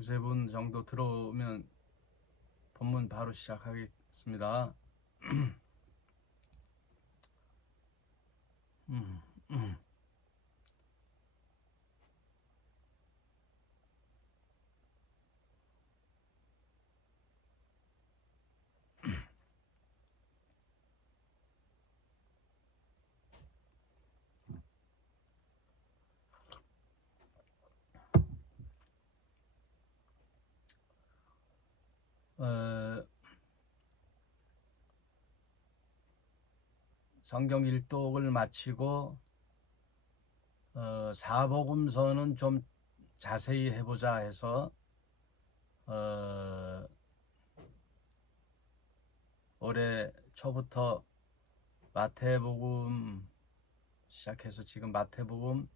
두세 분 정도 들어오면 본문 바로 시작하겠습니다. 음, 음. 어, 성경 일독을 마치고 사복음서는 좀 자세히 해보자 해서 어, 올해 초부터 마태복음 시작해서 지금 마태복음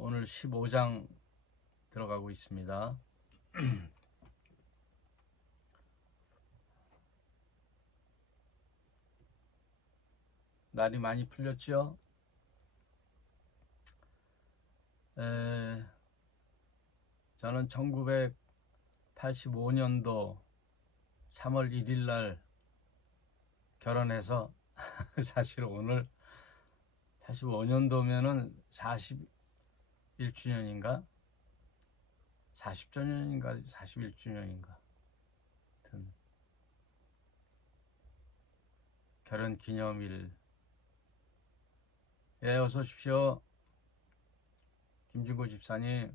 오늘 15장 들어가고 있습니다. 날이 많이 풀렸죠? 저는 1985년도 3월 1일 날 결혼해서 사실 오늘 85년도면은 41주년인가? 40주년인가? 41주년인가? 하여튼 결혼 기념일. 예, 어서 오십시오. 김진구 집사님.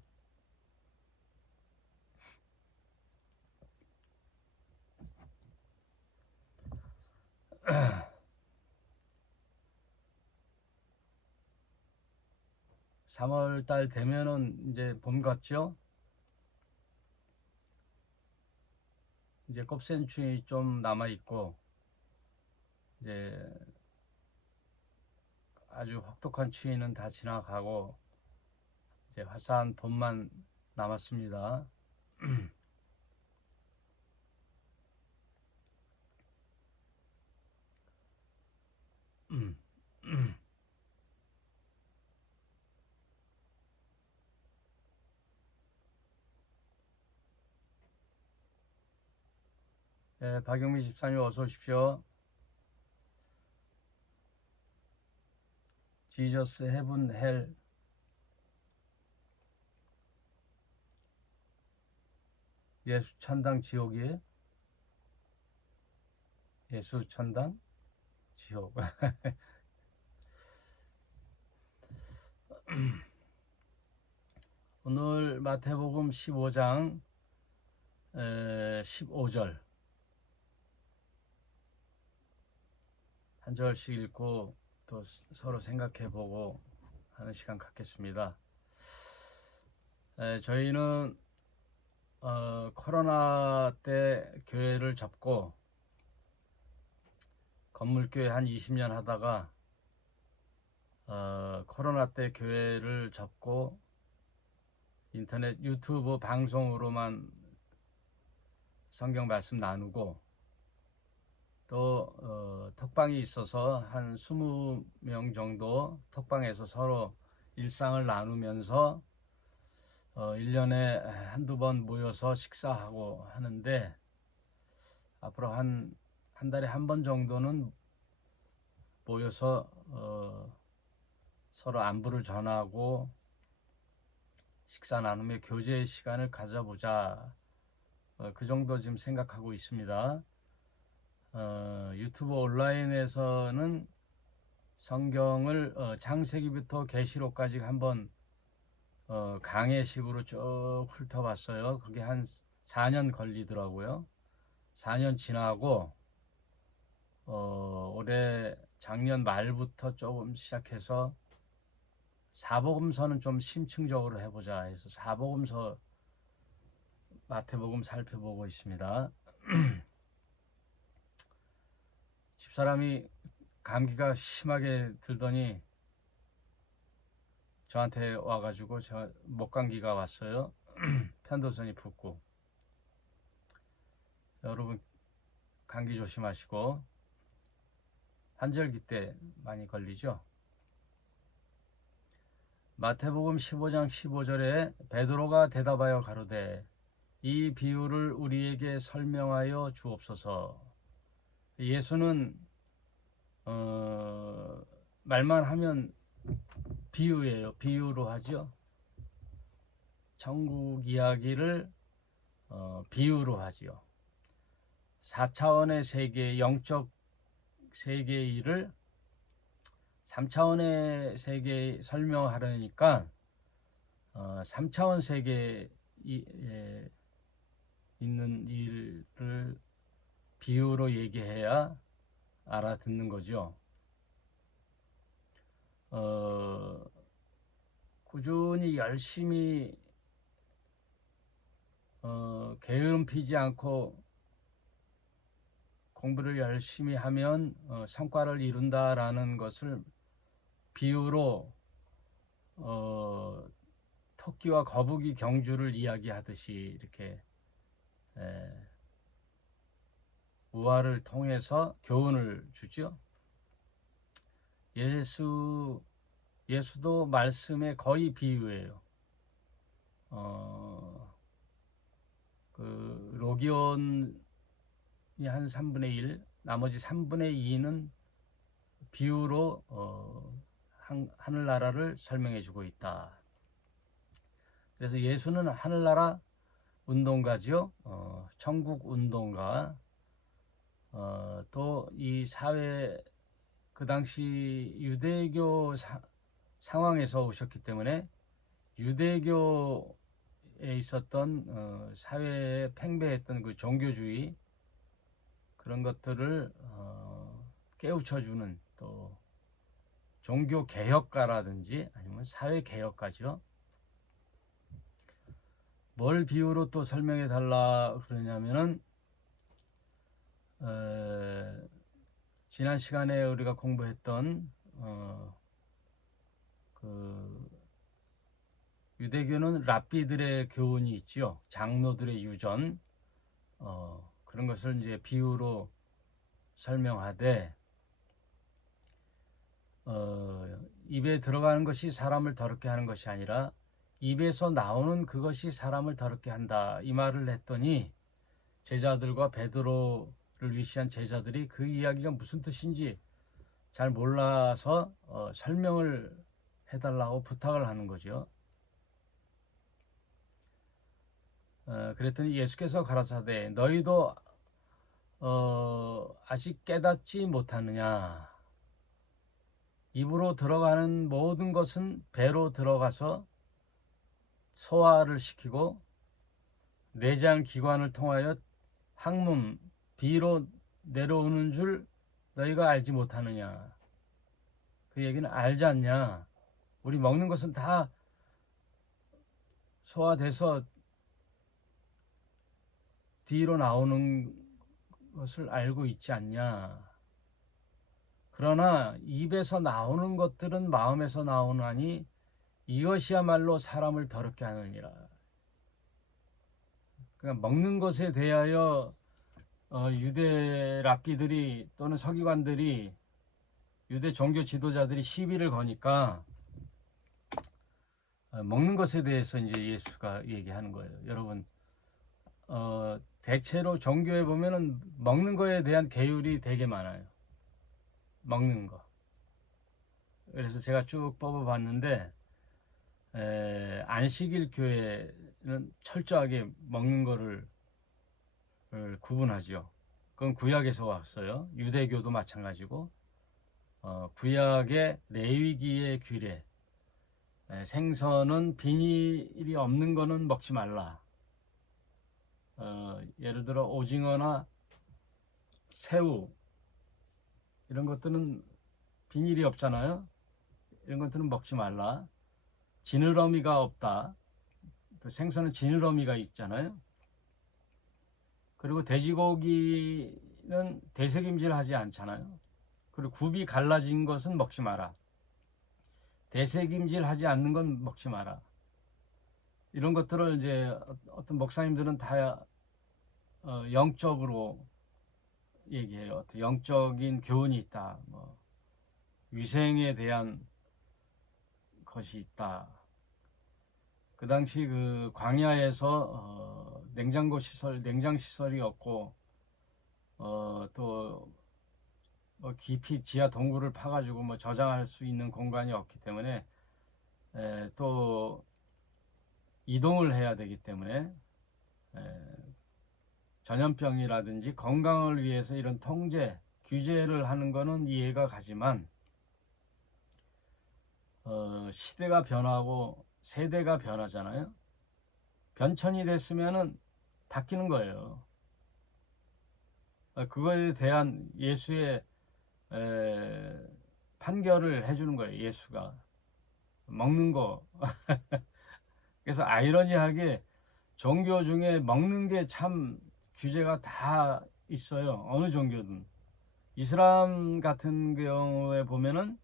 3월 달 되면은 이제 봄 같죠? 이제 꼽센추위 좀 남아 있고 이제 아주 혹독한 추위는 다 지나가고 이제 화사한 봄만 남았습니다. 예, 박영미 집사님 어서 오십시오. 지저스 헤븐 헬. 예수 천당 지옥이에요? 예수 천당 지옥. 오늘 마태복음 15장 15절 한 절씩 읽고 또 서로 생각해보고 하는 시간 갖겠습니다. 저희는 코로나 때 교회를 접고 건물교회 한 20년 하다가 코로나 때 교회를 접고 인터넷 유튜브 방송으로만 성경 말씀 나누고 또 톡방이 있어서 한 20명 정도 톡방에서 서로 일상을 나누면서 1년에 한두 번 모여서 식사하고 하는데 앞으로 한 달에 한 번 정도는 모여서 서로 안부를 전하고 식사 나누며 교제의 시간을 가져보자. 그 정도 지금 생각하고 있습니다. 유튜브 온라인에서는 성경을 창세기부터 계시록까지 한번 강해식으로 쭉 훑어봤어요. 그게 한 4년 걸리더라고요. 4년 지나고 올해 작년 말부터 조금 시작해서 사복음서는 좀 심층적으로 해보자 해서 사복음서 마태복음 살펴보고 있습니다. 집사람이 감기가 심하게 들더니 저한테 와가지고 목감기가 왔어요. 편도선이 붓고. 여러분 감기 조심하시고 환절기 때 많이 걸리죠. 마태복음 15장 15절에 베드로가 대답하여 가로되 이 비유를 우리에게 설명하여 주옵소서. 예수는 말만 하면 비유예요. 비유로 하죠. 천국 이야기를 비유로 하지요. 4차원의 세계, 영적 세계의 일을 3차원의 세계에 설명하려니까 3차원 세계에 있는 일을 비유로 얘기해야 알아듣는 거죠. 꾸준히 열심히 게으름 피지 않고 공부를 열심히 하면 성과를 이룬다라는 것을 비유로 토끼와 거북이 경주를 이야기하듯이 이렇게 우화를 통해서 교훈을 주죠. 예수도 말씀의 거의 비유예요. 그 로기온이 한 3분의 1, 나머지 3분의 2는 비유로 하늘나라를 설명해 주고 있다. 그래서 예수는 하늘나라 운동가죠. 천국 운동가. 또 이 사회, 그 당시 유대교 상황에서 오셨기 때문에 유대교에 있었던 사회에 팽배했던 그 종교주의, 그런 것들을 깨우쳐주는, 또 종교 개혁가라든지 아니면 사회 개혁가죠. 뭘 비유로 또 설명해 달라 그러냐면은 지난 시간에 우리가 공부했던 그 유대교는 랍비들의 교훈이 있죠. 장로들의 유전, 그런 것을 이제 비유로 설명하되, 입에 들어가는 것이 사람을 더럽게 하는 것이 아니라 입에서 나오는 그것이 사람을 더럽게 한다, 이 말을 했더니 제자들과 베드로를 위시한 제자들이 그 이야기가 무슨 뜻인지 잘 몰라서 설명을 해달라고 부탁을 하는 거죠. 그랬더니 예수께서 가라사대 너희도 아직 깨닫지 못하느냐. 입으로 들어가는 모든 것은 배로 들어가서 소화를 시키고 내장 기관을 통하여 항문 뒤로 내려오는 줄 너희가 알지 못하느냐. 그 얘기는 알지 않냐. 우리 먹는 것은 다 소화돼서 뒤로 나오는 것을 알고 있지 않냐. 그러나 입에서 나오는 것들은 마음에서 나오나니 이것이야말로 사람을 더럽게 하느니라. 그러니까 먹는 것에 대하여 유대 랍비들이 또는 서기관들이, 유대 종교 지도자들이 시비를 거니까 먹는 것에 대해서 이제 예수가 얘기하는 거예요. 여러분, 대체로 종교에 보면은 먹는 거에 대한 계율이 되게 많아요. 먹는 거. 그래서 제가 쭉 뽑아봤는데 안식일 교회는 철저하게 먹는 거를 구분하죠. 그건 구약에서 왔어요. 유대교도 마찬가지고 구약의 레위기의 규례, 생선은 비닐이 없는 거는 먹지 말라. 예를 들어 오징어나 새우 이런 것들은 비닐이 없잖아요. 이런 것들은 먹지 말라. 지느러미가 없다. 또 생선은 지느러미가 있잖아요. 그리고 돼지고기는 대세김질 하지 않잖아요. 그리고 굽이 갈라진 것은 먹지 마라. 대세김질 하지 않는 건 먹지 마라. 이런 것들을 이제 어떤 목사님들은 다 영적으로 얘기해요. 어떤 영적인 교훈이 있다. 뭐 위생에 대한 것이 있다. 그 당시 그 광야에서 냉장고 시설, 냉장 시설이 없고 또 뭐 깊이 지하 동굴을 파가지고 뭐 저장할 수 있는 공간이 없기 때문에 또 이동을 해야 되기 때문에 전염병이라든지 건강을 위해서 이런 통제, 규제를 하는 거는 이해가 가지만 시대가 변하고 세대가 변하잖아요. 변천이 됐으면은 바뀌는 거예요. 그거에 대한 예수의 판결을 해주는 거예요. 예수가 먹는 거. 그래서 아이러니하게 종교 중에 먹는 게 참 규제가 다 있어요. 어느 종교든. 이슬람 같은 경우에 보면은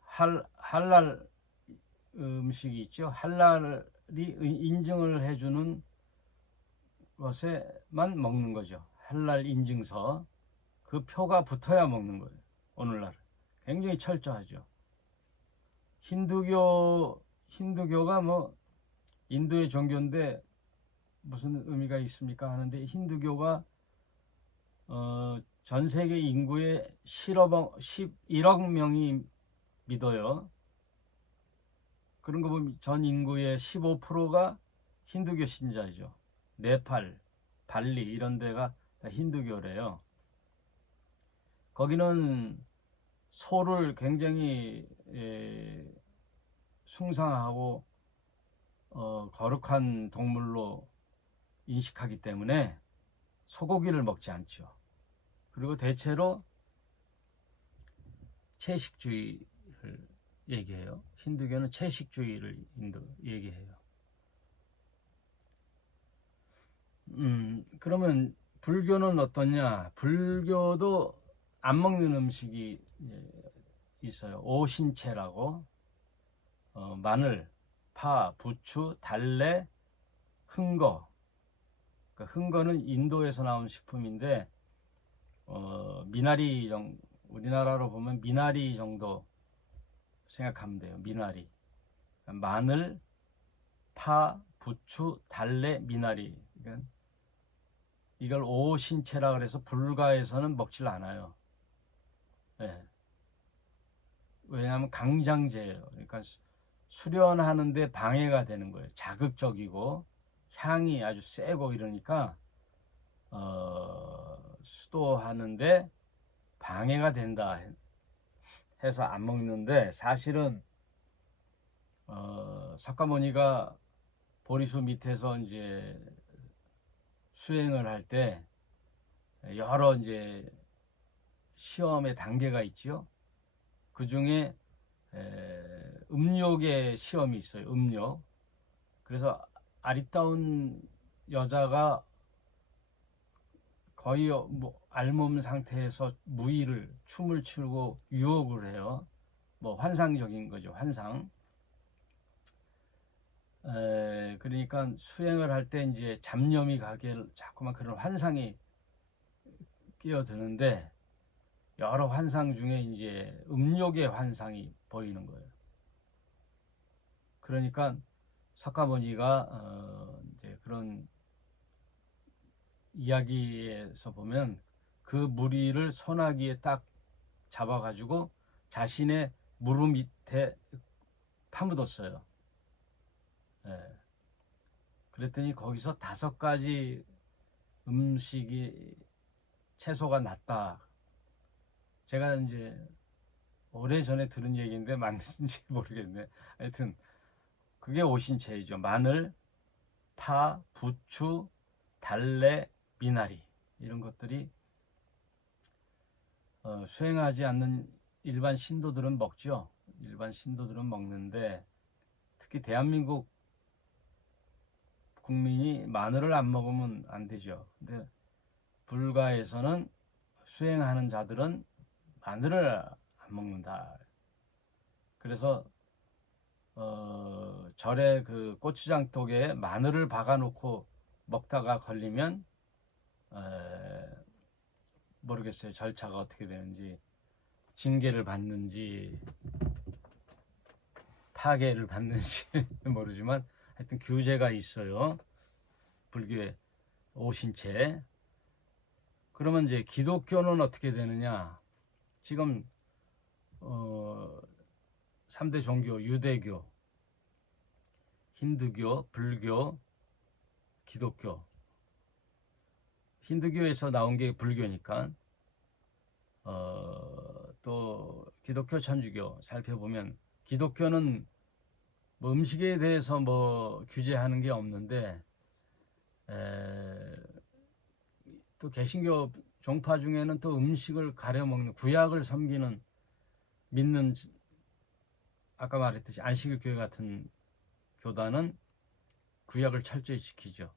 할랄 음식이 있죠. 할랄이 인증을 해주는 것에만 먹는 거죠. 할랄 인증서. 그 표가 붙어야 먹는 거예요. 오늘날 굉장히 철저하죠. 힌두교가 뭐 인도의 종교인데 무슨 의미가 있습니까 하는데, 힌두교가 전 세계 인구의 11억 명이 믿어요. 그런 거 보면 전 인구의 15%가 힌두교 신자죠. 네팔, 발리 이런 데가 다 힌두교래요. 거기는 소를 굉장히 숭상하고 거룩한 동물로 인식하기 때문에 소고기를 먹지 않죠. 그리고 대체로 채식주의를 얘기해요. 힌두교는 채식주의를 얘기해요. 그러면 불교는 어떠냐? 불교도 안 먹는 음식이 있어요. 오신채라고. 마늘, 파, 부추, 달래, 흥거. 그러니까 흥거는 인도에서 나온 식품인데 미나리 정도, 우리나라로 보면 미나리 정도 생각하면 돼요. 미나리. 그러니까 마늘, 파, 부추, 달래, 미나리. 그러니까 이걸 오신채라 그래서 불가에서는 먹질 않아요. 네. 왜냐하면 강장제예요. 그러니까 수련하는데 방해가 되는 거예요. 자극적이고 향이 아주 세고 이러니까 수도하는데 방해가 된다 해서 안 먹는데, 사실은 석가모니가 보리수 밑에서 이제 수행을 할 때 여러 이제 시험의 단계가 있죠. 그 중에 음욕의 시험이 있어요. 음욕. 그래서 아리따운 여자가 거의 뭐 알몸 상태에서 무의를 춤을 추고 유혹을 해요. 뭐 환상적인 거죠. 환상. 그러니까 수행을 할 때 이제 잡념이 가게 자꾸만 그런 환상이 끼어드는데, 여러 환상 중에 이제 음욕의 환상이 보이는 거예요. 그러니까 석가모니가 이제 그런 이야기에서 보면 그 무리를 소나기에 딱 잡아가지고 자신의 무릎 밑에 파묻었어요. 예. 그랬더니 거기서 5가지 음식이 채소가 났다. 제가 이제 오래전에 들은 얘기인데 맞는지 모르겠네. 하여튼 그게 오신채이죠. 마늘, 파, 부추, 달래, 미나리 이런 것들이 수행하지 않는 일반 신도들은 먹죠. 일반 신도들은 먹는데 특히 대한민국 국민이 마늘을 안 먹으면 안 되죠. 근데 불가에서는 수행하는 자들은 마늘을 안 먹는다. 그래서 절에 그 고추장독에 마늘을 박아놓고 먹다가 걸리면 모르겠어요. 절차가 어떻게 되는지, 징계를 받는지. 파괴를 받는지 모르지만 하여튼 규제가 있어요. 불교의 오신채. 그러면 이제 기독교는 어떻게 되느냐? 지금 3대 종교, 유대교, 힌두교, 불교, 기독교. 힌두교에서 나온 게 불교니까 또 기독교, 천주교 살펴보면 기독교는 뭐 음식에 대해서 뭐 규제하는 게 없는데 또 개신교 종파 중에는 또 음식을 가려 먹는 구약을 섬기는 믿는 아까 말했듯이 안식일 교회 같은 교단은 구약을 철저히 지키죠.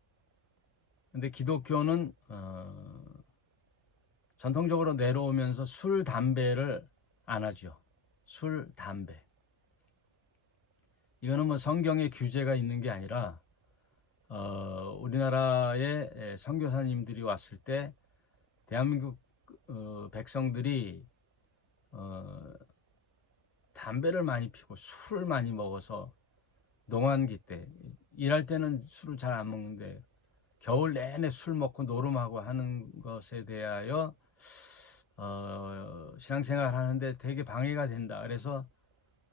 근데 기독교는 전통적으로 내려오면서 술, 담배를 안 하죠. 술, 담배. 이거는 뭐 성경에 규제가 있는 게 아니라 우리나라에 선교사님들이 왔을 때 대한민국 백성들이 담배를 많이 피고 술을 많이 먹어서 농한기 때 일할 때는 술을 잘 안 먹는데 겨울 내내 술 먹고 노름하고 하는 것에 대하여 신앙생활 하는데 되게 방해가 된다. 그래서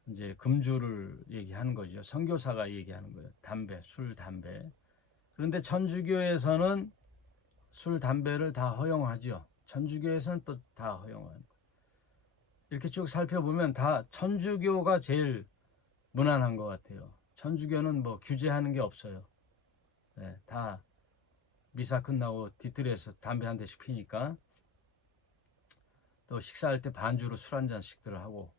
이제 금주를 얘기하는 거죠. 선교사가 얘기하는 거예요. 담배, 술, 담배. 그런데 천주교에서는 술, 담배를 다 허용하죠. 천주교에서는 또 다 허용하는 거예요. 이렇게 쭉 살펴보면 다 천주교가 제일 무난한 것 같아요. 천주교는 뭐 규제하는 게 없어요. 네, 다 미사 끝나고 뒤뜰에서 담배 한 대씩 피니까 또 식사할 때 반주로 술 한 잔씩들 하고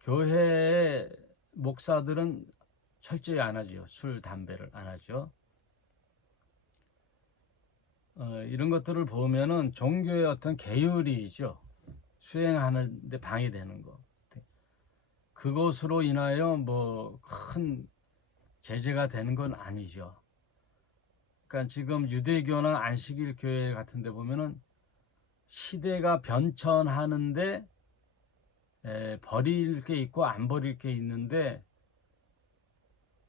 교회 목사들은 철저히 안 하죠. 술, 담배를 안 하죠. 이런 것들을 보면은 종교의 어떤 계율이죠. 수행하는데 방해되는 거. 그것으로 인하여 뭐 큰 제재가 되는 건 아니죠. 그러니까 지금 유대교나 안식일 교회 같은 데 보면은 시대가 변천하는데 버릴 게 있고 안 버릴 게 있는데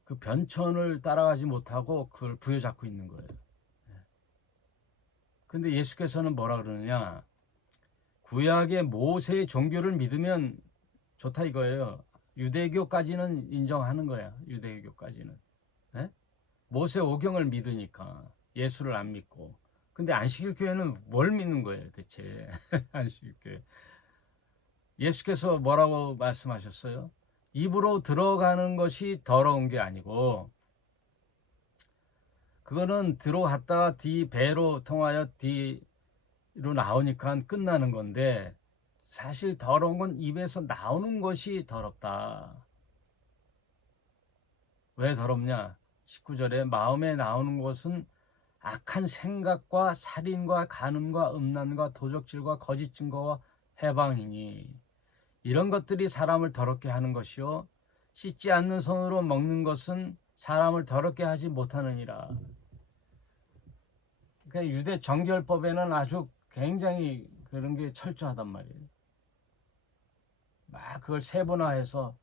그 변천을 따라가지 못하고 그걸 부여잡고 있는 거예요. 근데 예수께서는 뭐라 그러느냐? 구약의 모세의 종교를 믿으면 좋다 이거예요. 유대교까지는 인정하는 거야. 유대교까지는. 네? 모세 오경을 믿으니까 예수를 안 믿고. 근데 안식일 교회는 뭘 믿는 거예요, 대체? 안식일 교회. 예수께서 뭐라고 말씀하셨어요? 입으로 들어가는 것이 더러운 게 아니고 그거는 들어갔다가 배로 통하여 뒤로 나오니까 끝나는 건데 사실 더러운 건 입에서 나오는 것이 더럽다. 왜 더럽냐? 19절에 마음에 나오는 것은 악한 생각과 살인과 간음과 음란과 도적질과 거짓 증거와 해방이니 이런 것들이 사람을 더럽게 하는 것이요 씻지 않는 손으로 먹는 것은 사람을 더럽게 하지 못하느니라. 그러니까 유대 정결법에는 아주 굉장히 그런 게 철저하단 말이에요. 막 그걸 세분화해서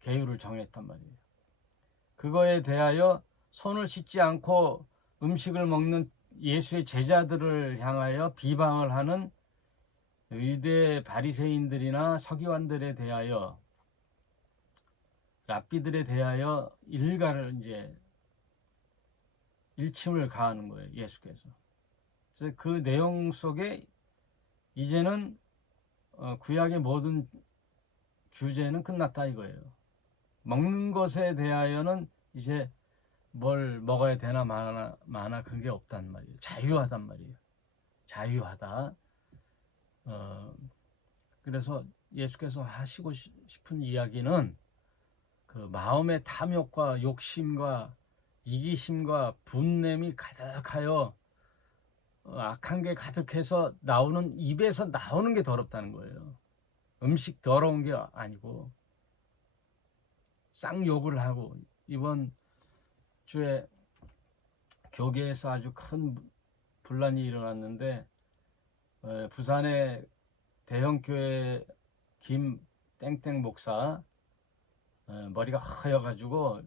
계율을 정했단 말이에요. 그거에 대하여 손을 씻지 않고 음식을 먹는 예수의 제자들을 향하여 비방을 하는 유대 바리새인들이나 서기관들에 대하여 랍비들에 대하여 일가를 이제 일침을 가하는 거예요. 예수께서. 그래서 그 내용 속에 이제는 구약의 모든 규제는 끝났다 이거예요. 먹는 것에 대하여는 이제 뭘 먹어야 되나 마나 그런 게 없단 말이에요. 자유하단 말이에요. 자유하다. 그래서 예수께서 하시고 싶은 이야기는 그 마음의 탐욕과 욕심과 이기심과 분냄이 가득하여 악한 게 가득해서 나오는 입에서 나오는 게 더럽다는 거예요. 음식 더러운 게 아니고 쌍욕을 하고 이번 주에 교계에서 아주 큰 분란이 일어났는데 부산에 대형교회 김 땡땡 목사, 머리가 하여가지고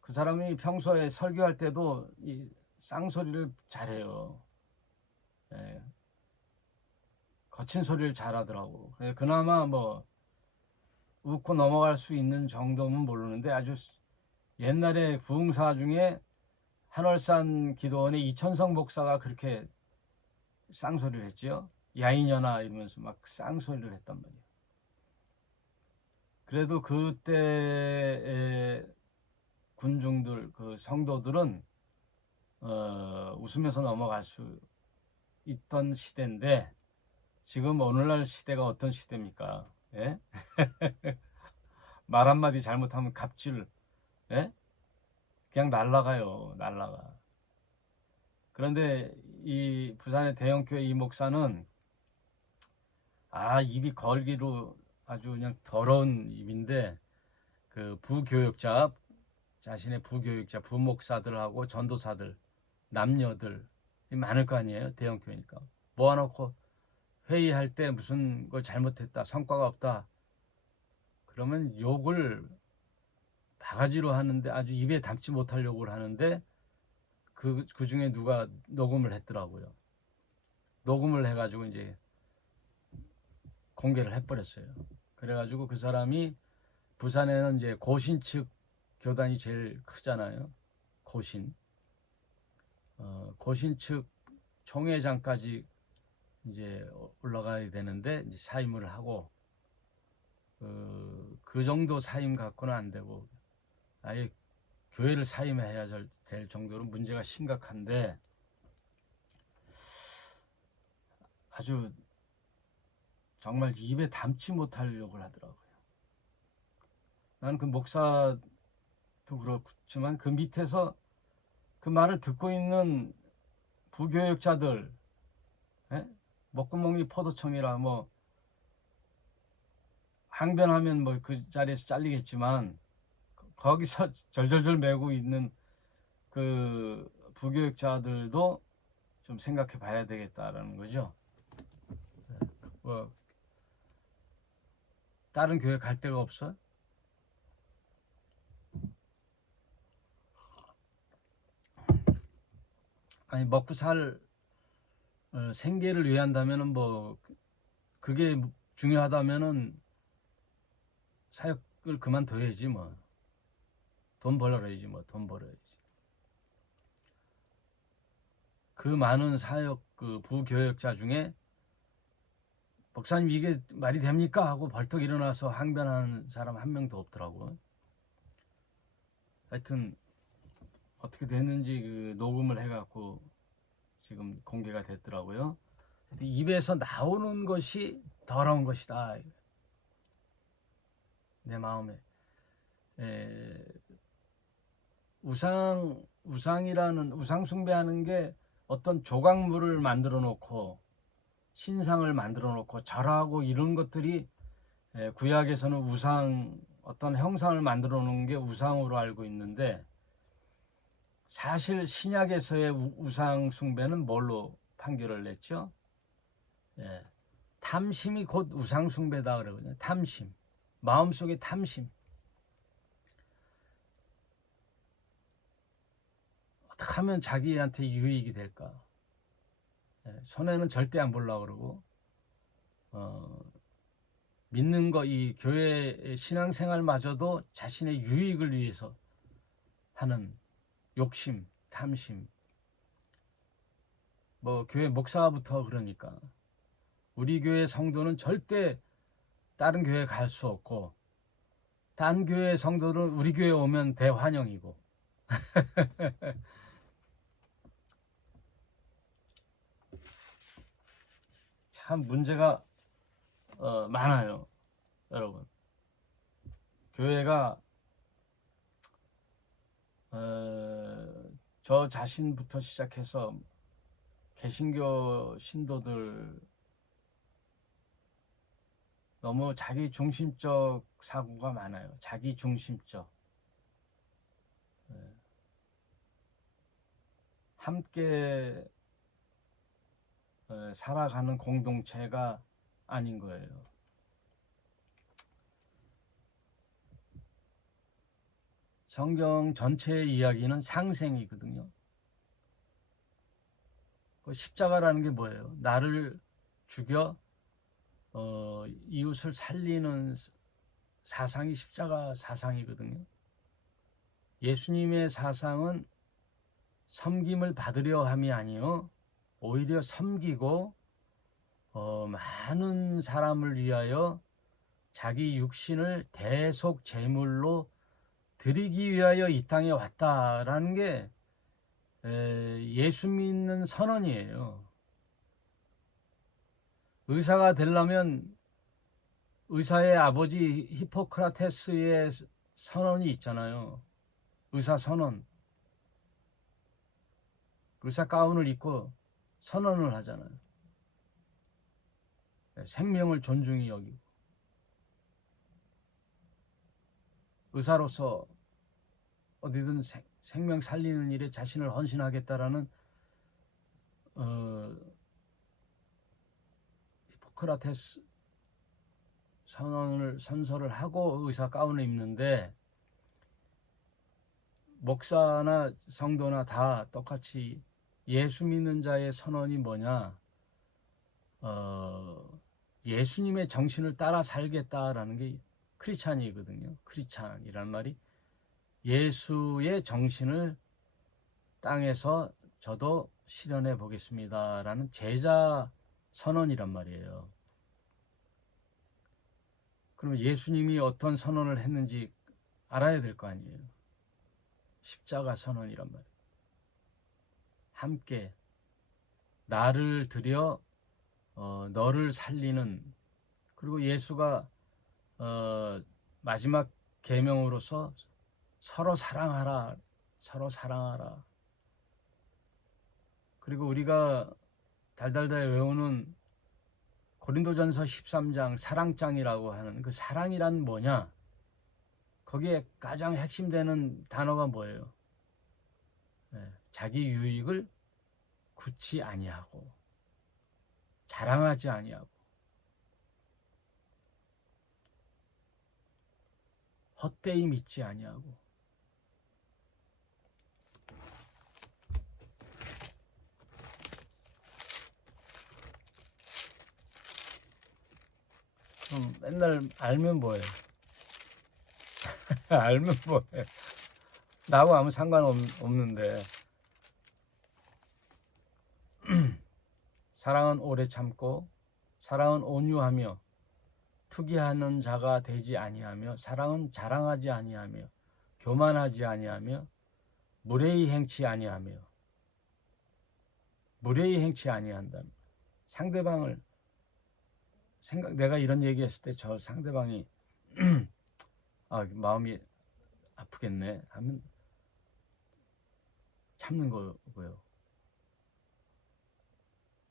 그 사람이 평소에 설교할 때도 이 쌍소리를 잘해요. 예, 거친 소리를 잘하더라고. 그나마 뭐 웃고 넘어갈 수 있는 정도면 모르는데, 아주 옛날에 부흥사 중에 한월산 기도원의 이천성 목사가 그렇게 쌍소리를 했지요. 야인연아 이러면서 막 쌍소리를 했단 말이에요. 그래도 그때의 군중들, 그 성도들은 웃으면서 넘어갈 수 있던 시대인데, 지금 오늘날 시대가 어떤 시대입니까? 예? 말 한마디 잘못하면 갑질, 예? 그냥 날라가요, 날라가. 그런데 이 부산의 대형교회 이 목사는 입이 걸기로 아주 그냥 더러운 입인데, 그 부교육자, 자신의 부교육자, 부목사들하고 전도사들, 남녀들 많을 거 아니에요, 대형교회니까. 모아놓고 회의할 때 무슨 걸 잘못했다, 성과가 없다, 그러면 욕을 바가지로 하는데, 아주 입에 담지 못할 욕을 하는데, 그 중에 누가 녹음을 했더라고요. 녹음을 해가지고 이제 공개를 해버렸어요. 그래가지고 그 사람이, 부산에는 이제 고신 측 교단이 제일 크잖아요. 고신. 고신 측 총회장까지 이제 올라가야 되는데, 이제 사임을 하고, 그 정도 사임 갖고는 안 되고, 아예 교회를 사임해야 될 정도로 문제가 심각한데, 아주 정말 입에 담지 못할 욕을 하더라고요. 나는 그 목사도 그렇지만 그 밑에서 그 말을 듣고 있는 부교육자들, 예? 먹구멍이 포도청이라 뭐 항변하면 뭐 그 자리에서 잘리겠지만, 거기서 절절절 매고 있는 그 부교육자들도 좀 생각해 봐야 되겠다라는 거죠. 뭐 다른 교회 갈 데가 없어? 아니, 먹고 살 생계를 위한다면은 뭐 그게 중요하다면은 사역을 그만둬야지 뭐. 돈 벌어야지 뭐. 돈 벌어야지. 그 많은 사역 그 부교역자 중에 목사님 이게 말이 됩니까? 하고 벌떡 일어나서 항변하는 사람 한 명도 없더라고. 하여튼 어떻게 됐는지 그 녹음을 해갖고 지금 공개가 됐더라고요. 입에서 나오는 것이 더러운 것이다. 내 마음에. 우상 숭배하는 게 어떤 조각물을 만들어 놓고 신상을 만들어 놓고 절하고 이런 것들이, 구약에서는 우상, 어떤 형상을 만들어 놓은 게 우상으로 알고 있는데, 사실 신약에서의 우상 숭배는 뭘로 판결을 냈죠? 예, 탐심이 곧 우상 숭배다 그러거든요. 탐심, 마음속의 탐심. 어떻게 하면 자기한테 유익이 될까? 손해는 절대 안 보려고 그러고, 어, 믿는 거, 이 교회 신앙생활마저도 자신의 유익을 위해서 하는 욕심, 탐심. 뭐 교회 목사부터 그러니까 우리 교회 성도는 절대 다른 교회 갈 수 없고, 딴 교회 성도는 우리 교회 오면 대환영이고. 참 문제가 많아요, 여러분. 교회가 저 자신부터 시작해서 개신교 신도들 너무 자기 중심적 사고가 많아요. 자기 중심적. 함께 살아가는 공동체가 아닌 거예요. 성경 전체의 이야기는 상생이거든요. 그 십자가라는 게 뭐예요? 나를 죽여 이웃을 살리는 사상이 십자가 사상이거든요. 예수님의 사상은 섬김을 받으려 함이 아니요 오히려 섬기고 많은 사람을 위하여 자기 육신을 대속 제물로 드리기 위하여 이 땅에 왔다라는 게 예수 믿는 선언이에요. 의사가 되려면 의사의 아버지 히포크라테스의 선언이 있잖아요. 의사 선언. 의사 가운을 입고 선언을 하잖아요. 생명을 존중히 여기고 의사로서 어디든 생명 살리는 일에 자신을 헌신하겠다라는 히포크라테스 선서를 하고 의사 가운을 입는데 목사나 성도나 다 똑같이 예수 믿는 자의 선언이 뭐냐? 예수님의 정신을 따라 살겠다라는 게 크리스찬이거든요. 크리스찬이란 말이 예수의 정신을 땅에서 저도 실현해 보겠습니다라는 제자 선언이란 말이에요. 그럼 예수님이 어떤 선언을 했는지 알아야 될 거 아니에요. 십자가 선언이란 말이에요. 함께 나를 들여 너를 살리는, 그리고 예수가 마지막 계명으로서 서로 사랑하라, 서로 사랑하라. 그리고 우리가 달달달 외우는 고린도전서 13장 사랑장이라고 하는 그 사랑이란 뭐냐? 거기에 가장 핵심되는 단어가 뭐예요? 자기 유익을 굳이 아니하고 자랑하지 아니하고 헛되이 믿지 아니하고. 그럼 맨날 알면 뭐해? 알면 뭐해? 나하고 아무 상관없는데. 사랑은 오래 참고 사랑은 온유하며 투기하는 자가 되지 아니하며 사랑은 자랑하지 아니하며 교만하지 아니하며 무례히 행치 아니하며. 무례히 행치 아니한다. 상대방을 내가 이런 얘기했을 때 저 상대방이 마음이 아프겠네 하면 참는 거고요.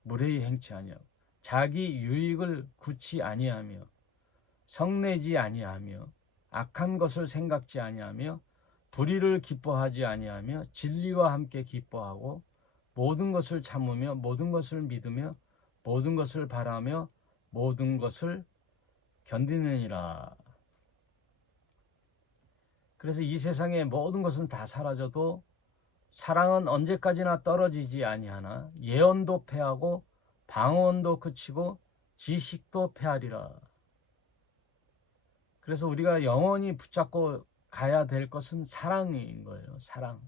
무례히 행치 아니하고 자기 유익을 굳이 아니하며 성내지 아니하며 악한 것을 생각지 아니하며 불의를 기뻐하지 아니하며 진리와 함께 기뻐하고 모든 것을 참으며 모든 것을 믿으며 모든 것을 바라며 모든 것을 견디느니라. 그래서 이 세상의 모든 것은 다 사라져도 사랑은 언제까지나 떨어지지 아니하나 예언도 패하고 방언도 그치고 지식도 패하리라. 그래서 우리가 영원히 붙잡고 가야 될 것은 사랑인 거예요. 사랑.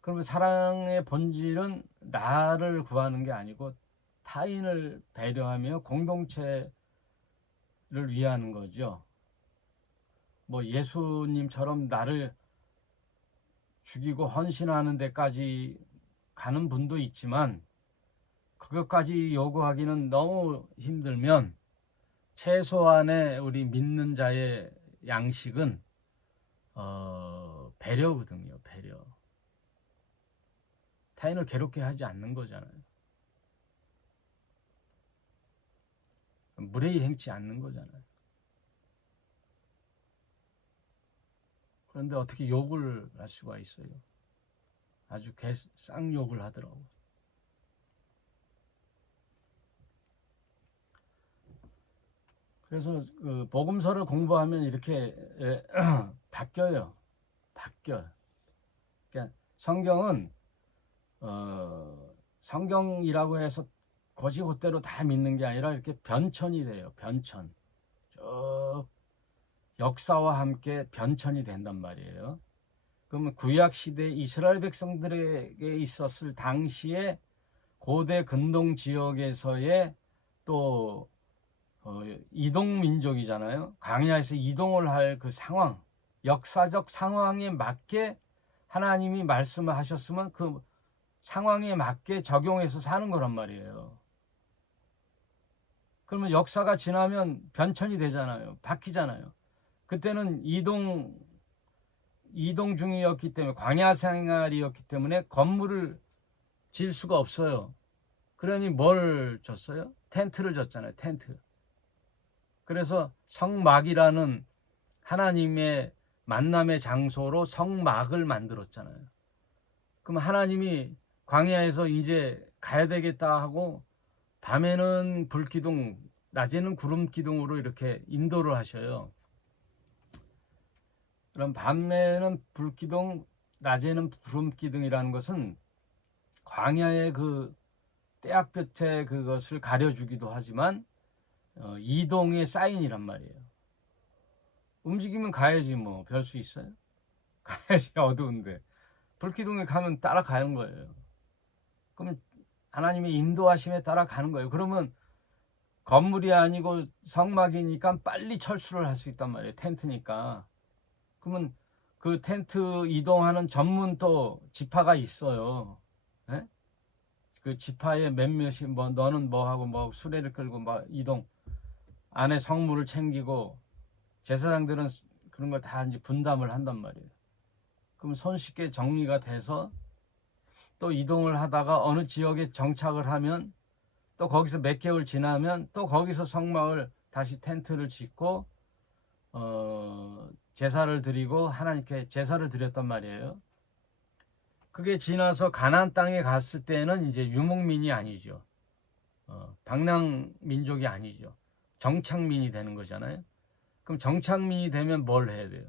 그러면 사랑의 본질은 나를 구하는 게 아니고 타인을 배려하며 공동체를 위하는 거죠. 뭐 예수님처럼 나를 죽이고 헌신하는 데까지 가는 분도 있지만 그것까지 요구하기는 너무 힘들면 최소한의 우리 믿는 자의 양식은 배려거든요. 배려. 타인을 괴롭게 하지 않는 거잖아요. 무례히 행치 않는 거잖아요. 그런데 어떻게 욕을 할 수가 있어요? 아주 쌍욕을 하더라고. 그래서 그 복음서를 공부하면 이렇게 바뀌어요. 바뀌어요. 그러니까 성경은 성경이라고 해서 곧대로 다 믿는 게 아니라 이렇게 변천이 돼요. 변천. 쭉 역사와 함께 변천이 된단 말이에요. 그러면 구약 시대 이스라엘 백성들에게 있었을 당시에 고대 근동 지역에서의 또 이동 민족이잖아요. 광야에서 이동을 할 그 상황, 역사적 상황에 맞게 하나님이 말씀을 하셨으면 그 상황에 맞게 적용해서 사는 거란 말이에요. 그러면 역사가 지나면 변천이 되잖아요. 바뀌잖아요. 그때는 이동 중이었기 때문에, 광야 생활이었기 때문에 건물을 지을 수가 없어요. 그러니 뭘 줬어요? 텐트를 줬잖아요. 텐트. 그래서 성막이라는 하나님의 만남의 장소로 성막을 만들었잖아요. 그럼 하나님이 광야에서 이제 가야 되겠다 하고 밤에는 불기둥, 낮에는 구름 기둥으로 이렇게 인도를 하셔요. 그럼 밤에는 불기둥, 낮에는 구름 기둥이라는 것은 광야의 그 떼약볕에 그것을 가려주기도 하지만 이동의 사인이란 말이에요. 움직이면 가야지 뭐 별 수 있어요? 가야지 어두운데. 불기둥에 가면 따라가는 거예요. 그러면 하나님의 인도하심에 따라가는 거예요. 그러면 건물이 아니고 성막이니까 빨리 철수를 할 수 있단 말이에요. 텐트니까. 그러면 그 텐트 이동하는 전문 또 지파가 있어요. 예? 그 지파의 몇몇이 뭐 너는 뭐 하고 뭐 수레를 끌고 막 이동, 안에 성물을 챙기고, 제사장들은 그런 걸 다 이제 분담을 한단 말이에요. 그럼 손쉽게 정리가 돼서 또 이동을 하다가 어느 지역에 정착을 하면 또 거기서 몇 개월 지나면 또 거기서 성막을 다시 텐트를 짓고 제사를 드리고 하나님께 제사를 드렸단 말이에요. 그게 지나서 가나안 땅에 갔을 때는 이제 유목민이 아니죠. 방랑 민족이 아니죠. 정착민이 되는 거잖아요. 그럼 정착민이 되면 뭘 해야 돼요?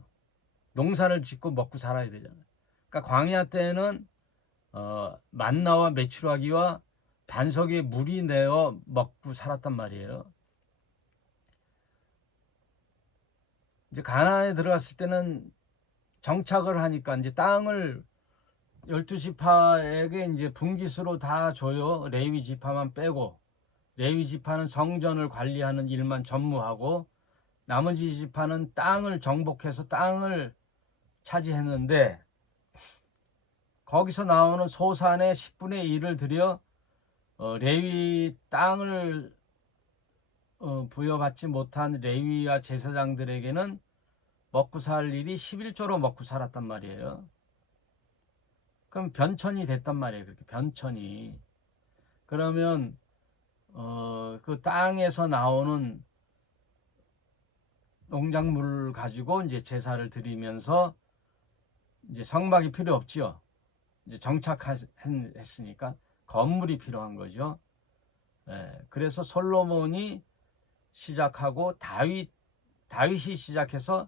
농사를 짓고 먹고 살아야 되잖아요. 그러니까 광야 때는 만나와 메추라기와 반석에 물이 내어 먹고 살았단 말이에요. 이제 가나안에 들어갔을 때는 정착을 하니까 이제 땅을 12지파에게 이제 분깃으로 다 줘요. 레위 지파만 빼고. 레위 지파는 성전을 관리하는 일만 전무하고 나머지 지파는 땅을 정복해서 땅을 차지했는데, 거기서 나오는 소산의 10분의 1을 들여 레위 땅을 부여받지 못한 레위와 제사장들에게는 먹고 살 일이 11조로 먹고 살았단 말이에요. 그럼 변천이 됐단 말이에요. 그렇게 변천이. 그러면 그 땅에서 나오는 농작물을 가지고 이제 제사를 드리면서 이제 성막이 필요 없지요. 이제 정착했으니까 건물이 필요한 거죠. 그래서 솔로몬이 시작하고 다윗이 시작해서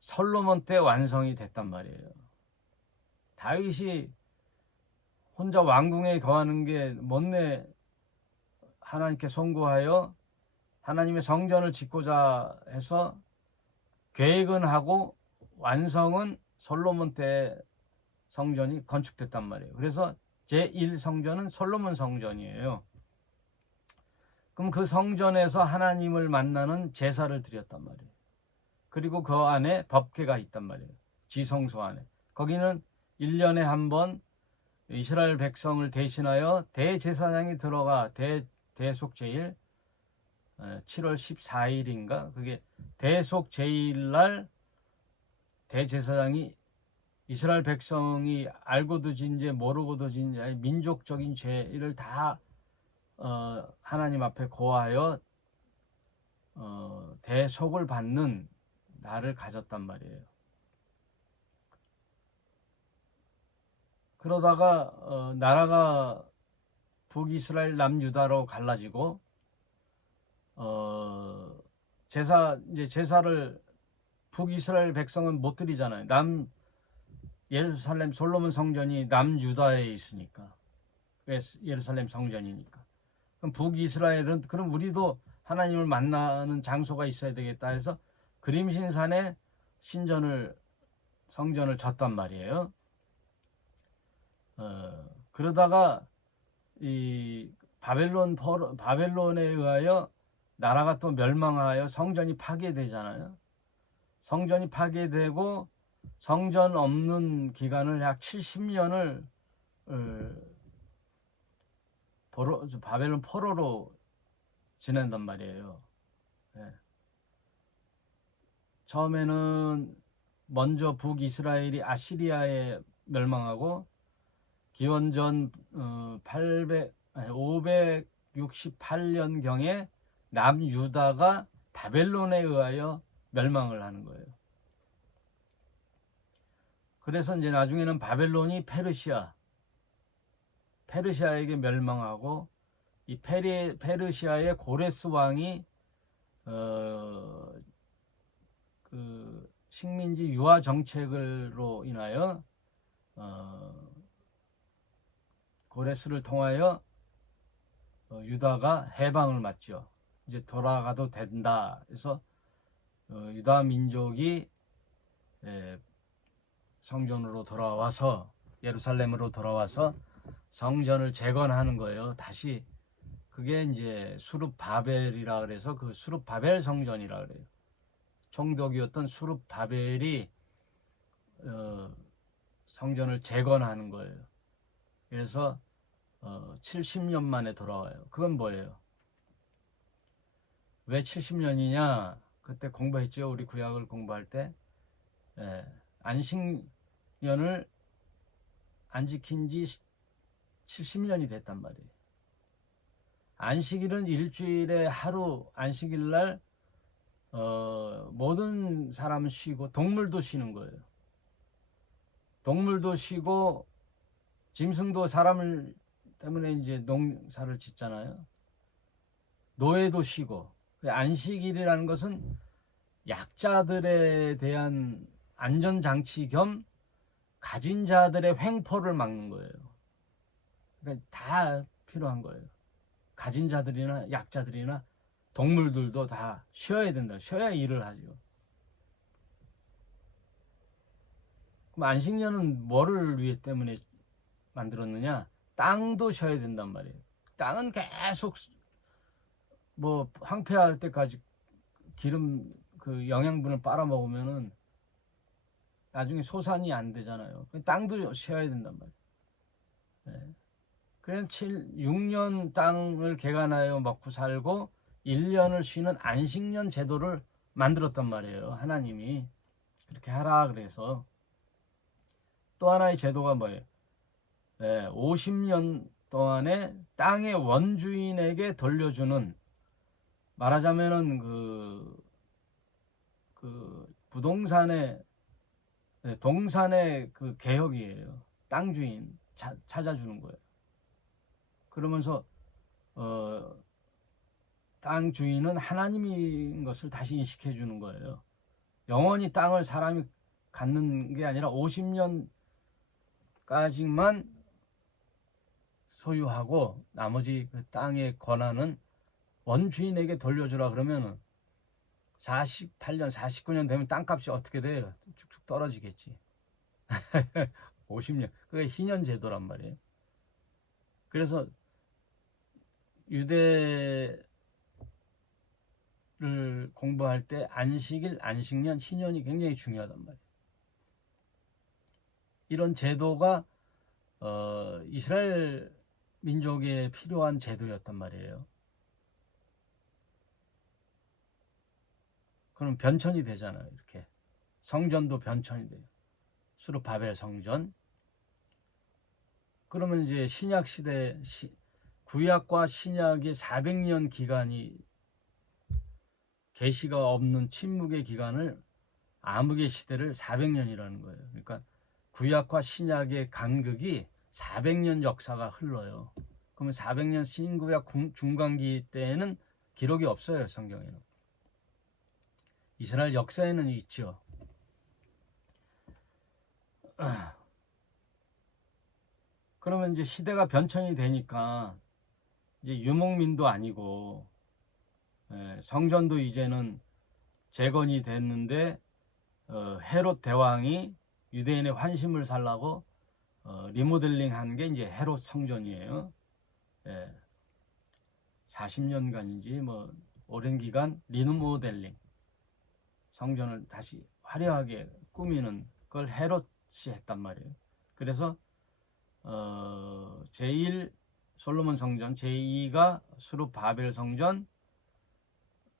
솔로몬 때 완성이 됐단 말이에요. 다윗이 혼자 왕궁에 거하는 게 못내 하나님께 송구하여 하나님의 성전을 짓고자 해서 계획은 하고 완성은 솔로몬 때 성전이 건축됐단 말이에요. 그래서 제1성전은 솔로몬 성전이에요. 그럼 그 성전에서 하나님을 만나는 제사를 드렸단 말이에요. 그리고 그 안에 법궤가 있단 말이에요. 지성소 안에. 거기는 1년에 한 번 이스라엘 백성을 대신하여 대제사장이 들어가 대속 제일 7월 14일인가 그게 대속 제일날 대제사장이 이스라엘 백성이 알고도 진 죄 모르고도 진 죄 민족적인 죄를 다 하나님 앞에 고하여 대속을 받는 날을 가졌단 말이에요. 그러다가 나라가 북이스라엘 남유다로 갈라지고 이제 제사를 북이스라엘 백성은 못 드리잖아요. 예루살렘 솔로몬 성전이 남유다에 있으니까. 예루살렘 성전이니까. 그럼 북이스라엘은 그럼 우리도 하나님을 만나는 장소가 있어야 되겠다 해서 그림신산에 성전을 졌단 말이에요. 그러다가 이 바벨론에 의하여 나라가 또 멸망하여 성전이 파괴되잖아요. 성전이 파괴되고 성전 없는 기간을 약 70년을 바벨론 포로로 지낸단 말이에요. 예. 처음에는 먼저 북이스라엘이 아시리아에 멸망하고 기원전 568년경에 남유다가 바벨론에 의하여 멸망을 하는 거예요. 그래서 이제 나중에는 바벨론이 페르시아에게 멸망하고 이 페르시아의 고레스 왕이 그 식민지 유화 정책으로 인하여 고레스를 통하여 유다가 해방을 맞죠. 이제 돌아가도 된다. 그래서 유다 민족이 성전으로 돌아와서 예루살렘으로 돌아와서 성전을 재건하는 거예요. 다시 그게 이제 수룹바벨이라 그래서 그 수룹바벨 성전이라 그래요. 총독이었던 수룹바벨이 성전을 재건하는 거예요. 그래서 70년 만에 돌아와요. 그건 뭐예요? 왜 70년이냐? 그때 공부했죠. 우리 구약을 공부할 때 안식년을 안 지킨 지 70년이 됐단 말이에요. 안식일은 일주일에 하루 안식일 날 모든 사람은 쉬고 동물도 쉬는 거예요. 동물도 쉬고 짐승도 사람을 때문에 이제 농사를 짓잖아요. 노예도 쉬고. 안식일이라는 것은 약자들에 대한 안전장치 겸 가진 자들의 횡포를 막는 거예요. 그러니까 다 필요한 거예요. 가진 자들이나 약자들이나 동물들도 다 쉬어야 된다. 쉬어야 일을 하죠. 그럼 안식년은 뭐를 위해 때문에 만들었느냐? 땅도 쉬어야 된단 말이에요. 땅은 계속 뭐 황폐할 때까지 기름 그 영양분을 빨아먹으면은 나중에 소산이 안 되잖아요. 땅도 쉬어야 된단 말이에요. 네. 그래서 6년 땅을 개간하여 먹고 살고 1년을 쉬는 안식년 제도를 만들었단 말이에요. 하나님이 그렇게 하라 그래서. 또 하나의 제도가 뭐예요? 50년 동안에 땅의 원주인에게 돌려주는, 말하자면은 동산의 그 개혁이에요. 땅 주인 찾아주는 거예요. 그러면서 땅 주인은 하나님인 것을 다시 인식해 주는 거예요. 영원히 땅을 사람이 갖는 게 아니라 50년까지만 소유하고 나머지 그 땅의 권한은 원주인에게 돌려주라 그러면은 48년, 49년 되면 땅값이 어떻게 돼요? 쭉쭉 떨어지겠지. 50년. 그게 희년 제도란 말이에요. 그래서 유대를 공부할 때 안식일, 안식년, 희년이 굉장히 중요하단 말이에요. 이런 제도가 이스라엘 민족에 필요한 제도였단 말이에요. 그럼 변천이 되잖아요. 이렇게 성전도 변천이 돼요. 수르바벨 성전. 그러면 이제 신약 시대, 구약과 신약의 400년 기간이, 계시가 없는 침묵의 기간을, 암흑의 시대를 400년이라는 거예요. 그러니까 구약과 신약의 간극이 400년 역사가 흘러요. 그러면 400년 신구약 중간기 때에는 기록이 없어요. 성경에는. 이스라엘 역사에는 있죠. 그러면 이제 시대가 변천이 되니까 이제 유목민도 아니고 성전도 이제는 재건이 됐는데 헤롯 대왕이 유대인의 환심을 살라고 리모델링 한 게 이제 헤롯 성전이에요. 40년간인지 뭐 오랜 기간 리모델링 성전을 다시 화려하게 꾸미는 걸 헤롯이 했단 말이에요. 그래서 제1 솔로몬 성전, 제2가 수룹 바벨 성전,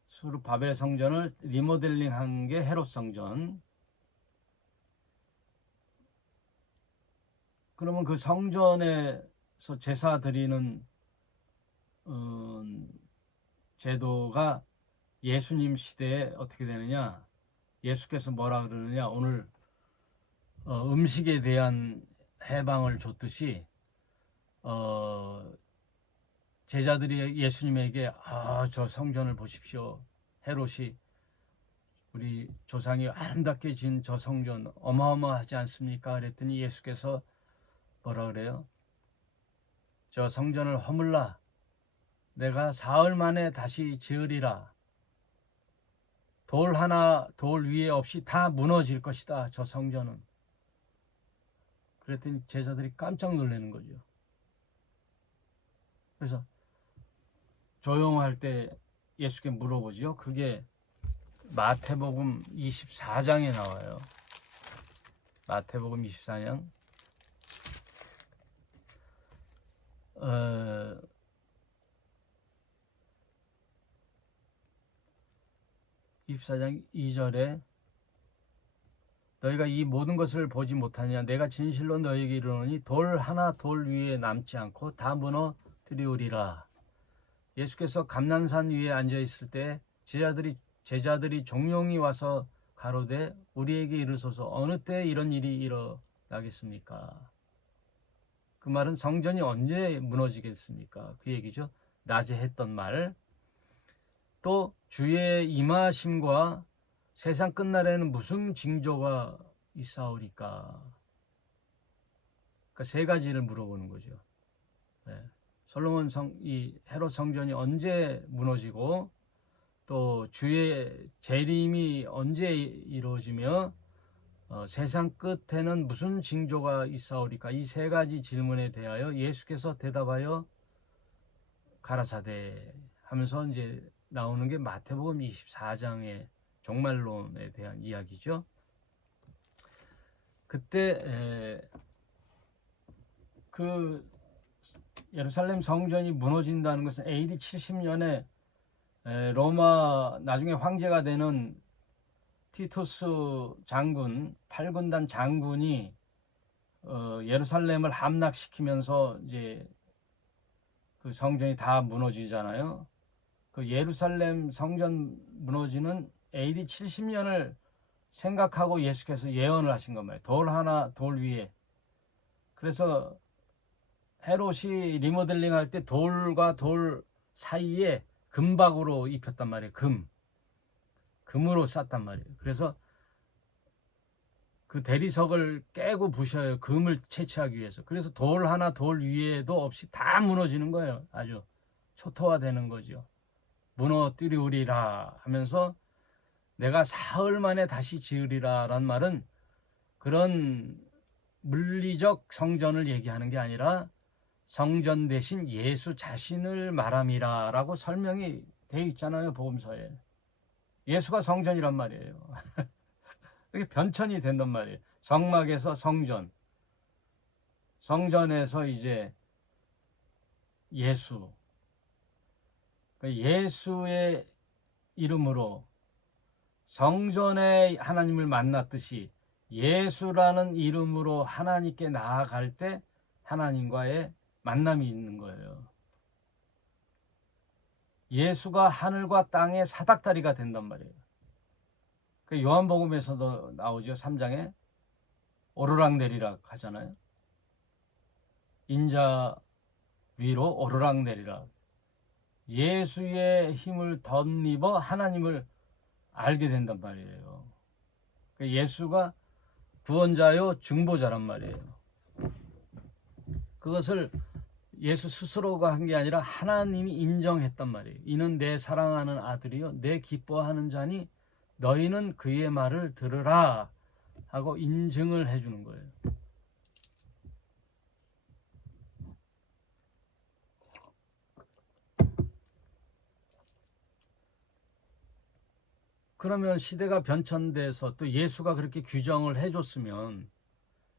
수룹 바벨 성전을 리모델링 한 게 헤롯 성전. 그러면 그 성전에서 제사 드리는 제도가 예수님 시대에 어떻게 되느냐? 예수께서 뭐라 그러느냐? 오늘 음식에 대한 해방을 줬듯이 제자들이 예수님에게 저 성전을 보십시오. 헤롯이 우리 조상이 아름답게 지은 저 성전 어마어마하지 않습니까? 그랬더니 예수께서 뭐라 그래요? 저 성전을 허물라. 내가 사흘 만에 다시 지으리라. 돌 하나 돌 위에 없이 다 무너질 것이다. 저 성전은. 그랬더니 제자들이 깜짝 놀라는 거죠. 그래서 조용할 때 예수께 물어보죠. 그게 마태복음 24장에 나와요. 마태복음 24장 24장 2절에 너희가 이 모든 것을 보지 못하냐? 내가 진실로 너희에게 이르노니 돌 하나 돌 위에 남지 않고 다 무너뜨리우리라. 예수께서 감람산 위에 앉아 있을 때 제자들이 종용이 와서 가로되 우리에게 이르소서 어느 때 이런 일이 일어나겠습니까? 그 말은 성전이 언제 무너지겠습니까? 그 얘기죠. 낮에 했던 말. 또 주의 임하심과 세상 끝날에는 무슨 징조가 있사오리까? 그러니까 세 가지를 물어보는 거죠. 솔로몬 이 헤롯 성전이 언제 무너지고 또 주의 재림이 언제 이루어지며 세상 끝에는 무슨 징조가 있사오리까? 이 세 가지 질문에 대하여 예수께서 대답하여 가라사대 하면서 이제 나오는 게 마태복음 24장의 종말론에 대한 이야기죠. 그때 그 예루살렘 성전이 무너진다는 것은 AD 70년에 로마 나중에 황제가 되는 티투스 장군 8군단 장군이 예루살렘을 함락시키면서 이제 그 성전이 다 무너지잖아요. 그 예루살렘 성전 무너지는 AD 70년을 생각하고 예수께서 예언을 하신 것 말이에요. 돌 하나 돌 위에. 그래서 헤롯이 리모델링 할 때 돌과 돌 사이에 금박으로 입혔단 말이에요. 금으로 쌌단 말이에요. 그래서 그 대리석을 깨고 부셔요. 금을 채취하기 위해서. 그래서 돌 하나 돌 위에도 없이 다 무너지는 거예요. 아주 초토화되는 거죠. 무너뜨리우리라 하면서 내가 사흘 만에 다시 지으리라 라는 말은 그런 물리적 성전을 얘기하는 게 아니라 성전 대신 예수 자신을 말함이라 라고 설명이 되어 있잖아요. 복음서에. 예수가 성전이란 말이에요. 이게 변천이 된단 말이에요. 성막에서 성전, 성전에서 이제 예수, 예수의 이름으로 성전에 하나님을 만났듯이 예수라는 이름으로 하나님께 나아갈 때 하나님과의 만남이 있는 거예요. 예수가 하늘과 땅의 사닥다리가 된단 말이에요. 그 요한복음에서도 나오죠. 3장에 오르락내리락 하잖아요. 인자 위로 오르락내리락. 예수의 힘을 덧입어 하나님을 알게 된단 말이에요. 예수가 구원자요 중보자란 말이에요. 그것을 예수 스스로가 한 게 아니라 하나님이 인정했단 말이에요. 이는 내 사랑하는 아들이요 내 기뻐하는 자니 너희는 그의 말을 들으라 하고 인증을 해주는 거예요. 그러면 시대가 변천돼서 또 예수가 그렇게 규정을 해줬으면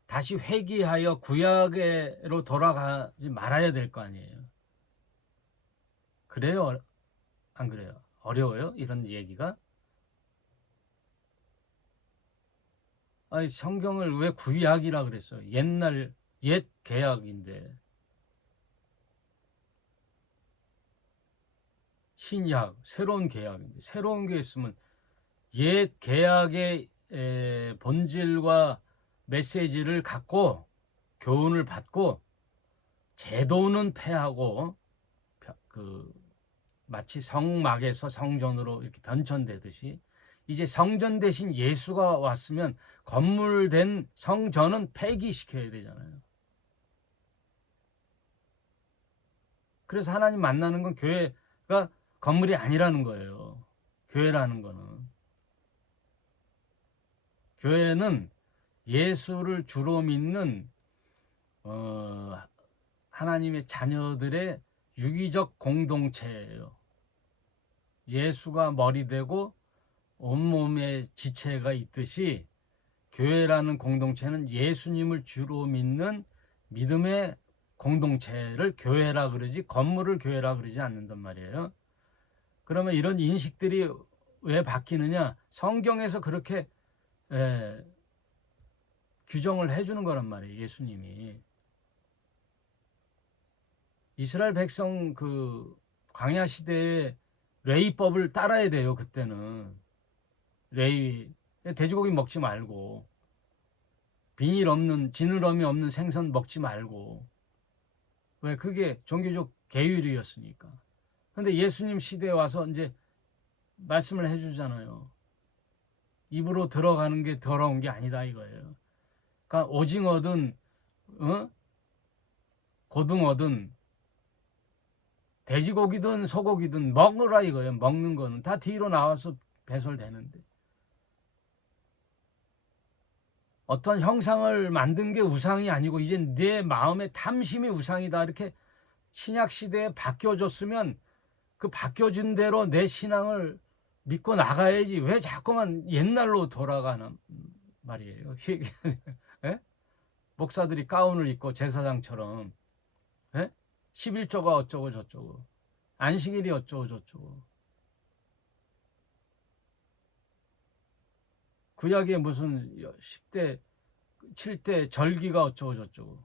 다시 회귀하여 구약으로 돌아가지 말아야 될 거 아니에요. 그래요? 안 그래요? 어려워요? 이런 얘기가? 아니, 성경을 왜 구약이라 그랬어요? 옛날 옛 계약인데. 신약, 새로운 계약인데. 새로운 게 있으면 옛 계약의 본질과 메시지를 갖고 교훈을 받고 제도는 폐하고 그 마치 성막에서 성전으로 이렇게 변천되듯이 이제 성전 대신 예수가 왔으면 건물된 성전은 폐기시켜야 되잖아요. 그래서 하나님 만나는 건 교회가 건물이 아니라는 거예요. 교회라는 거는. 교회는 예수를 주로 믿는 하나님의 자녀들의 유기적 공동체예요. 예수가 머리 되고 온몸에 지체가 있듯이 교회라는 공동체는 예수님을 주로 믿는 믿음의 공동체를 교회라 그러지 건물을 교회라 그러지 않는단 말이에요. 그러면 이런 인식들이 왜 바뀌느냐? 성경에서 그렇게 규정을 해주는 거란 말이에요. 예수님이. 이스라엘 백성 그 광야 시대에 레위법을 따라야 돼요. 그때는 레위 돼지고기 먹지 말고 비닐 없는 지느러미 없는 생선 먹지 말고 왜 그게 종교적 계율이었으니까. 근데 예수님 시대에 와서 이제 말씀을 해주잖아요. 입으로 들어가는 게 더러운 게 아니다 이거예요. 그러니까 오징어든 고등어든 돼지고기든 소고기든 먹으라 이거예요. 먹는 거는 다 뒤로 나와서 배설되는데 어떤 형상을 만든 게 우상이 아니고 이제 내 마음의 탐심이 우상이다 이렇게 신약 시대에 바뀌어졌으면 그 바뀌어진 대로 내 신앙을 믿고 나가야지 왜 자꾸만 옛날로 돌아가는 말이에요. 예? 목사들이 가운을 입고 제사장처럼 11조가 어쩌고 저쩌고 안식일이 어쩌고 저쩌고 구약에 무슨 10대 7대 절기가 어쩌고 저쩌고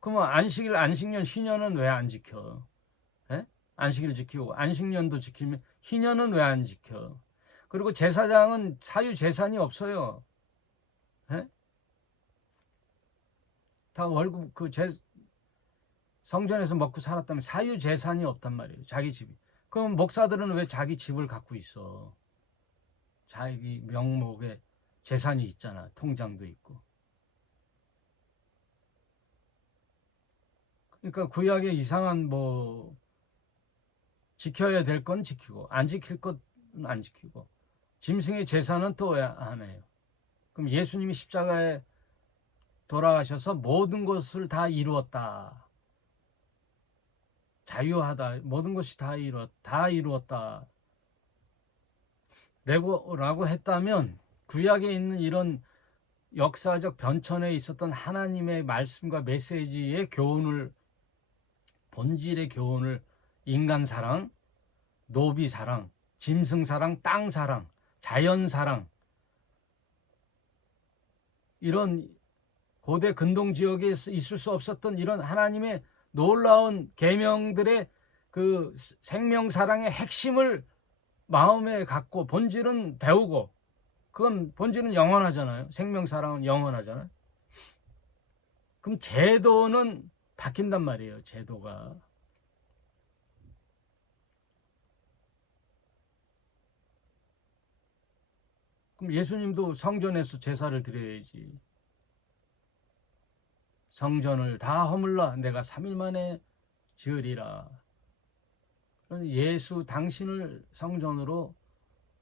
그러면 안식일 안식년 희년은 왜 안 지켜? 안식일 지키고 안식년도 지키면 희년은 왜 안 지켜? 그리고 제사장은 사유 재산이 없어요. 다 월급 성전에서 먹고 살았다면 사유 재산이 없단 말이에요. 자기 집이. 그럼 목사들은 왜 자기 집을 갖고 있어? 자기 명목에 재산이 있잖아. 통장도 있고. 그러니까 구약에 이상한 뭐 지켜야 될 건 지키고 안 지킬 건 안 지키고 짐승의 제사는 또 왜 안 해요? 그럼 예수님이 십자가에 돌아가셔서 모든 것을 다 이루었다. 자유하다. 모든 것이 다 이루었다. 라고 했다면 구약에 있는 이런 역사적 변천에 있었던 하나님의 말씀과 메시지의 교훈을 본질의 교훈을 인간 사랑, 노비 사랑, 짐승 사랑, 땅 사랑, 자연 사랑 이런 고대 근동 지역에 있을 수 없었던 이런 하나님의 놀라운 계명들의 그 생명 사랑의 핵심을 마음에 갖고 본질은 배우고 그건 본질은 영원하잖아요. 생명 사랑은 영원하잖아요. 그럼 제도는 바뀐단 말이에요. 제도가. 그럼 예수님도 성전에서 제사를 드려야지. 성전을 다 허물라 내가 3일 만에 지으리라. 예수 당신을 성전으로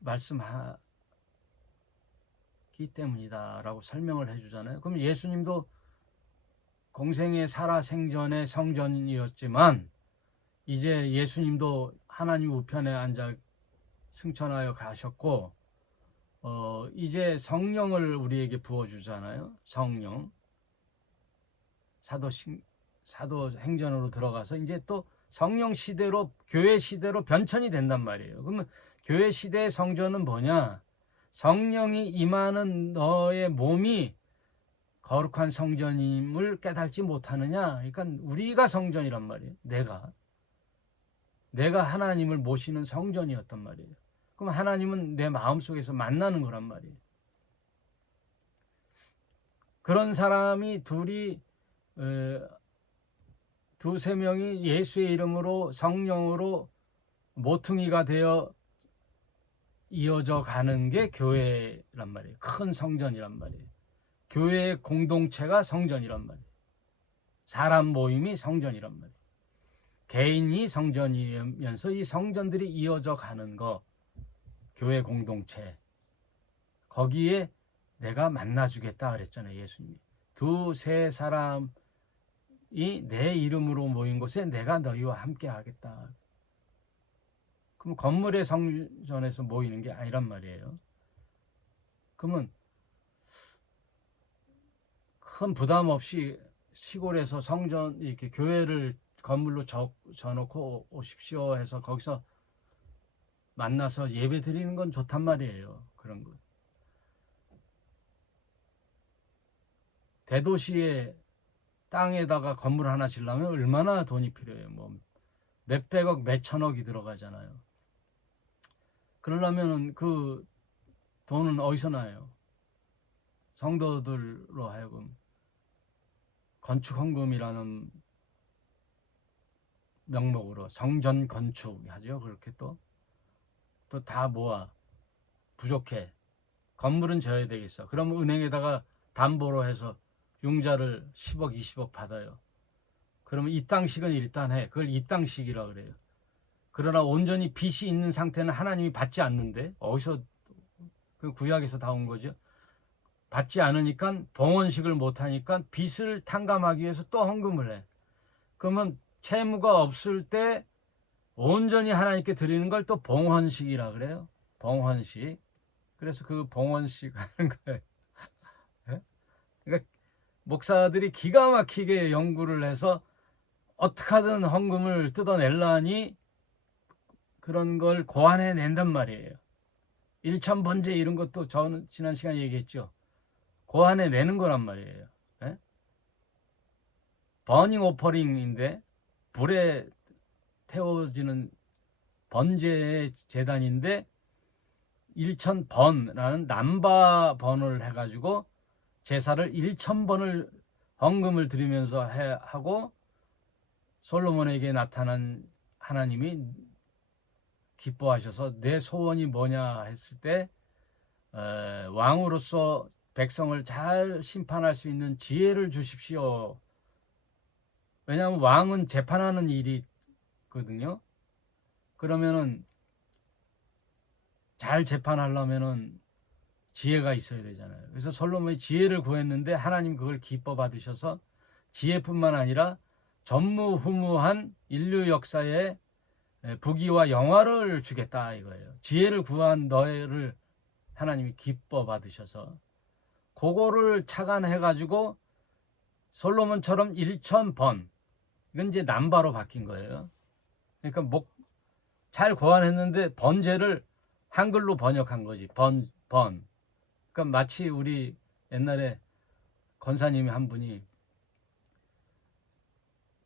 말씀하기 때문이다 라고 설명을 해주잖아요. 그럼 예수님도 공생의 살아생전의 성전이었지만 이제 예수님도 하나님 우편에 앉아 승천하여 가셨고 이제 성령을 우리에게 부어주잖아요. 성령. 사도행전으로 들어가서 이제 또 성령 시대로 교회 시대로 변천이 된단 말이에요. 그러면 교회 시대의 성전은 뭐냐? 성령이 임하는 너의 몸이 거룩한 성전임을 깨닫지 못하느냐? 그러니까 우리가 성전이란 말이에요. 내가 하나님을 모시는 성전이었단 말이에요. 그럼 하나님은 내 마음속에서 만나는 거란 말이에요. 그런 사람이 두세 명이 예수의 이름으로 성령으로 모퉁이가 되어 이어져 가는 게 교회란 말이에요. 큰 성전이란 말이에요. 교회의 공동체가 성전이란 말이에요. 사람 모임이 성전이란 말이에요. 개인이 성전이면서 이 성전들이 이어져 가는 거, 교회 공동체. 거기에 내가 만나주겠다 그랬잖아요. 예수님이. 두세 사람이 내 이름으로 모인 곳에 내가 너희와 함께 하겠다. 그럼 건물의 성전에서 모이는 게 아니란 말이에요. 그러면 큰 부담 없이 시골에서 성전 이렇게 교회를 건물로 져놓고 오십시오 해서 거기서 만나서 예배 드리는 건 좋단 말이에요. 그런 거. 대도시의 땅에다가 건물 하나 지려면 얼마나 돈이 필요해요. 뭐 몇백억, 몇천억이 들어가잖아요. 그러려면 그 돈은 어디서 나요? 성도들로 하여금 건축 헌금이라는 명목으로 성전 건축 하죠. 그렇게 또 다 모아. 부족해. 건물은 져야 되겠어. 그럼 은행에다가 담보로 해서 융자를 10억, 20억 받아요. 그러면 이 땅씩은 일단 해. 그걸 이 땅씩이라 그래요. 그러나 온전히 빚이 있는 상태는 하나님이 받지 않는데 어디서 그 구약에서 다 온 거죠. 받지 않으니까 봉헌식을 못하니까 빚을 탕감하기 위해서 또 헌금을 해. 그러면 채무가 없을 때 온전히 하나님께 드리는 걸 또 봉헌식이라 그래요. 봉헌식. 그래서 그 봉헌식 하는 거예요. 그러니까 목사들이 기가 막히게 연구를 해서 어떻게 하든 헌금을 뜯어낼라니 그런 걸 고안해 낸단 말이에요. 일천번제 이런 것도 저는 지난 시간에 얘기했죠. 고안해 내는 거란 말이에요. 예? 버닝 오퍼링인데 불에 태워지는 번제의 재단인데 1000번라는 남바 번을 해가지고 제사를 1000번을 헌금을 드리면서 하고 솔로몬에게 나타난 하나님이 기뻐하셔서 내 소원이 뭐냐 했을 때 왕으로서 백성을 잘 심판할 수 있는 지혜를 주십시오. 왜냐하면 왕은 재판하는 일이거든요. 그러면은 잘 재판하려면은 지혜가 있어야 되잖아요. 그래서 솔로몬이 지혜를 구했는데 하나님 그걸 기뻐 받으셔서 지혜뿐만 아니라 전무후무한 인류 역사에 부귀와 영화를 주겠다 이거예요. 지혜를 구한 너를 하나님이 기뻐 받으셔서 그거를 착안해 가지고 솔로몬처럼 1000번 이건 이제 남바로 바뀐 거예요. 그러니까 잘 고안했는데 번제를 한글로 번역한 거지. 번. 그러니까 마치 우리 옛날에 권사님이 한 분이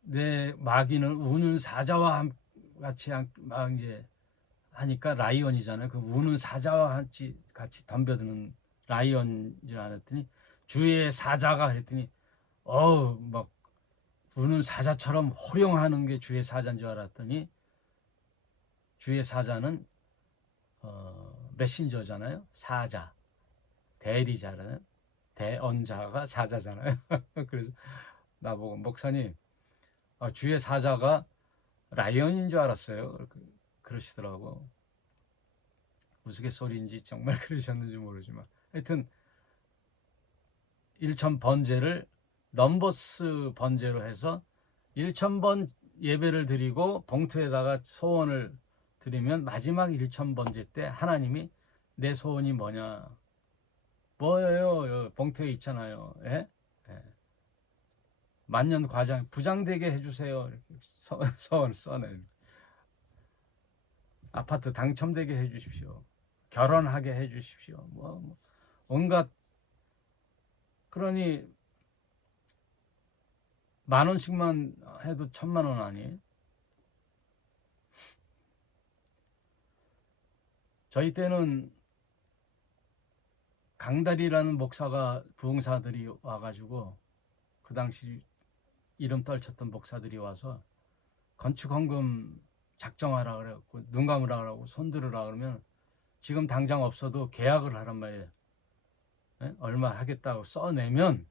내 마귀는 우는 사자와 같이 막 이제 하니까 라이언이잖아요. 그 우는 사자와 같이 덤벼드는 라이언인 줄 알았더니 주의 사자가 그랬더니 막 우는 사자처럼 호령하는 게 주의 사자인 줄 알았더니 주의 사자는 메신저잖아요. 사자. 대리자잖아요. 대언자가 사자잖아요. 그래서 나보고 목사님, 주의 사자가 라이언인 줄 알았어요. 그러시더라고. 우스갯소리인지 정말 그러셨는지 모르지만 하여튼 1000번제를 넘버스 번제로 해서 1000번 예배를 드리고 봉투에다가 소원을 드리면 마지막 1000번제 때 하나님이 내 소원이 뭐냐, 뭐예요? 봉투에 있잖아요. 예? 예. 만년 과장 부장되게 해주세요. 이렇게 소원을 써내. 아파트 당첨되게 해주십시오. 결혼하게 해주십시오. 뭐 온갖. 그러니 10,000원씩만 해도 1,000,000원 아니에요? 저희 때는 강달이라는 목사가 부흥사들이 와가지고 그 당시 이름 떨쳤던 목사들이 와서 건축 헌금 작정하라 그래갖고 눈 감으라 그러고 손 들으라 그러면 지금 당장 없어도 계약을 하란 말이에요. 예? 얼마 하겠다고 써내면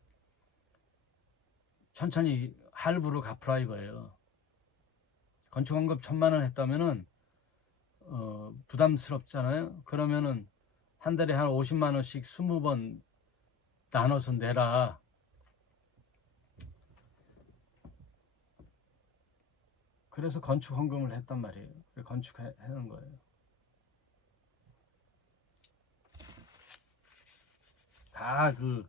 천천히 할부로 갚으라 이거예요. 건축 헌금 1,000,000원 했다면은 부담스럽잖아요. 그러면은 한 달에 한 50만 원씩 20번 나눠서 내라. 그래서 건축 헌금을 했단 말이에요. 건축하는 거예요. 다 그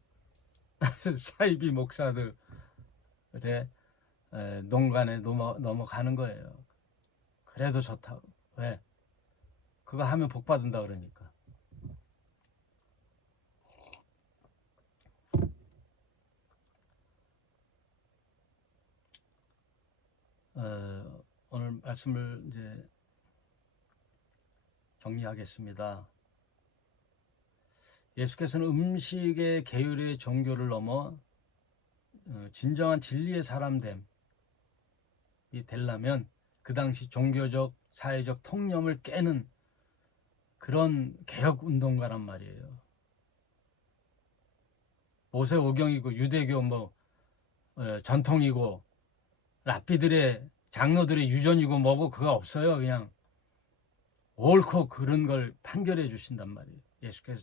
사이비 목사들의 농간에 넘어가는 거예요. 그래도 좋다고. 왜? 그거 하면 복 받는다 그러니까. 오늘 말씀을 이제 정리하겠습니다. 예수께서는 음식의 계율의 종교를 넘어 진정한 진리의 사람됨이 되려면 그 당시 종교적 사회적 통념을 깨는 그런 개혁 운동가란 말이에요. 모세오경이고 유대교 전통이고 랍비들의 장로들의 유전이고 뭐고 그거 없어요. 그냥 옳고 그른 걸 판결해 주신단 말이에요. 예수께서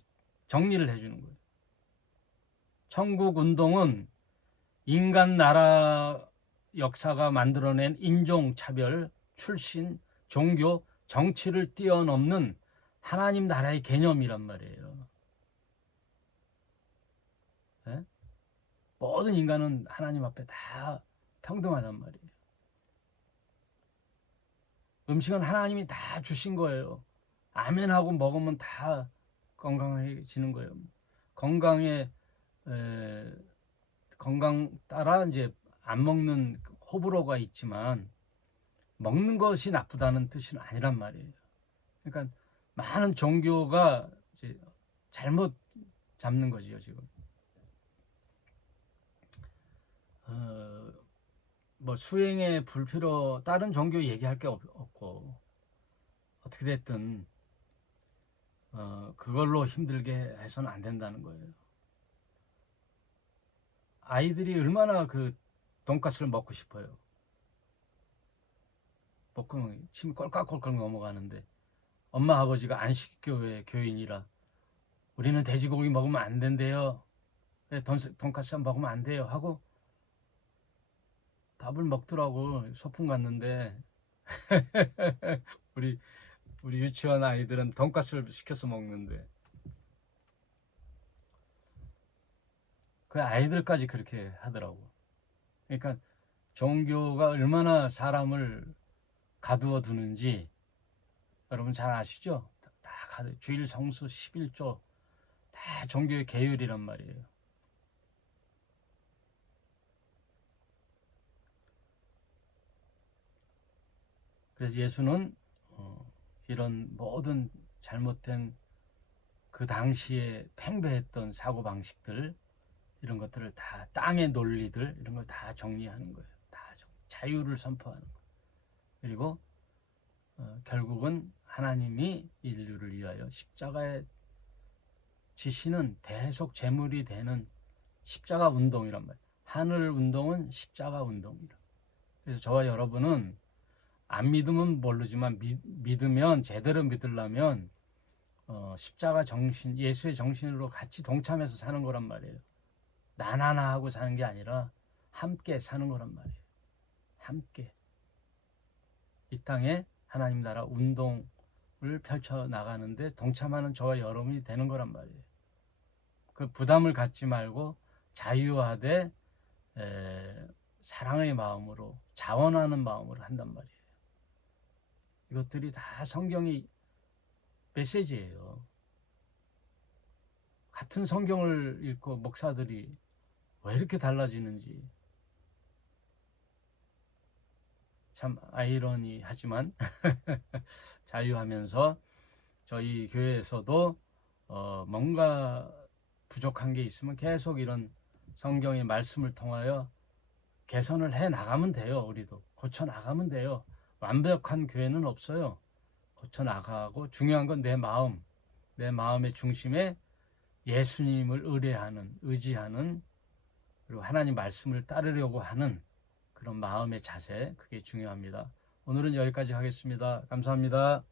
정리를 해주는 거예요. 천국 운동은 인간 나라 역사가 만들어낸 인종차별, 출신, 종교, 정치를 뛰어넘는 하나님 나라의 개념이란 말이에요. 네? 모든 인간은 하나님 앞에 다 평등하단 말이에요. 음식은 하나님이 다 주신 거예요. 아멘하고 먹으면 다 건강해지는 거예요. 건강에 건강 따라 이제 안 먹는 호불호가 있지만 먹는 것이 나쁘다는 뜻은 아니란 말이에요. 그러니까 많은 종교가 이제 잘못 잡는 거지요 지금. 뭐 수행에 불필요 다른 종교 얘기할 게 없고 어떻게 됐든 그걸로 힘들게 해서는 안 된다는 거예요. 아이들이 얼마나 그 돈가스를 먹고 싶어요. 먹고 침이 꼴깍꼴깍 넘어가는데 엄마 아버지가 안식교회 교인이라 우리는 돼지고기 먹으면 안 된대요. 돈가스 먹으면 안 돼요 하고 밥을 먹더라고. 소풍 갔는데 우리 유치원 아이들은 돈가스를 시켜서 먹는데 그 아이들까지 그렇게 하더라고. 그러니까 종교가 얼마나 사람을 가두어 두는지 여러분 잘 아시죠? 다 주일 성수 11조 다 종교의 계율이란 말이에요. 그래서 예수는 이런 모든 잘못된 그 당시에 팽배했던 사고방식들 이런 것들을 다 땅의 논리들 이런 걸 다 정리하는 거예요. 다 자유를 선포하는 거예요. 그리고 결국은 하나님이 인류를 위하여 십자가에 지시는 계속 제물이 되는 십자가 운동이란 말이에요. 하늘 운동은 십자가 운동이다. 그래서 저와 여러분은 안 믿으면 모르지만 믿으면, 제대로 믿으려면 십자가 정신, 예수의 정신으로 같이 동참해서 사는 거란 말이에요. 나나나 하고 사는 게 아니라 함께 사는 거란 말이에요. 함께 이 땅에 하나님 나라 운동을 펼쳐 나가는데 동참하는 저와 여러분이 되는 거란 말이에요. 그 부담을 갖지 말고 자유하되 사랑의 마음으로, 자원하는 마음으로 한단 말이에요. 이것들이 다 성경의 메시지예요. 같은 성경을 읽고 목사들이 왜 이렇게 달라지는지 참 아이러니하지만 자유하면서 저희 교회에서도 뭔가 부족한 게 있으면 계속 이런 성경의 말씀을 통하여 개선을 해 나가면 돼요. 우리도 고쳐 나가면 돼요. 완벽한 교회는 없어요. 고쳐 나가고, 중요한 건 내 마음, 내 마음의 중심에 예수님을 의지하는, 그리고 하나님 말씀을 따르려고 하는 그런 마음의 자세, 그게 중요합니다. 오늘은 여기까지 하겠습니다. 감사합니다.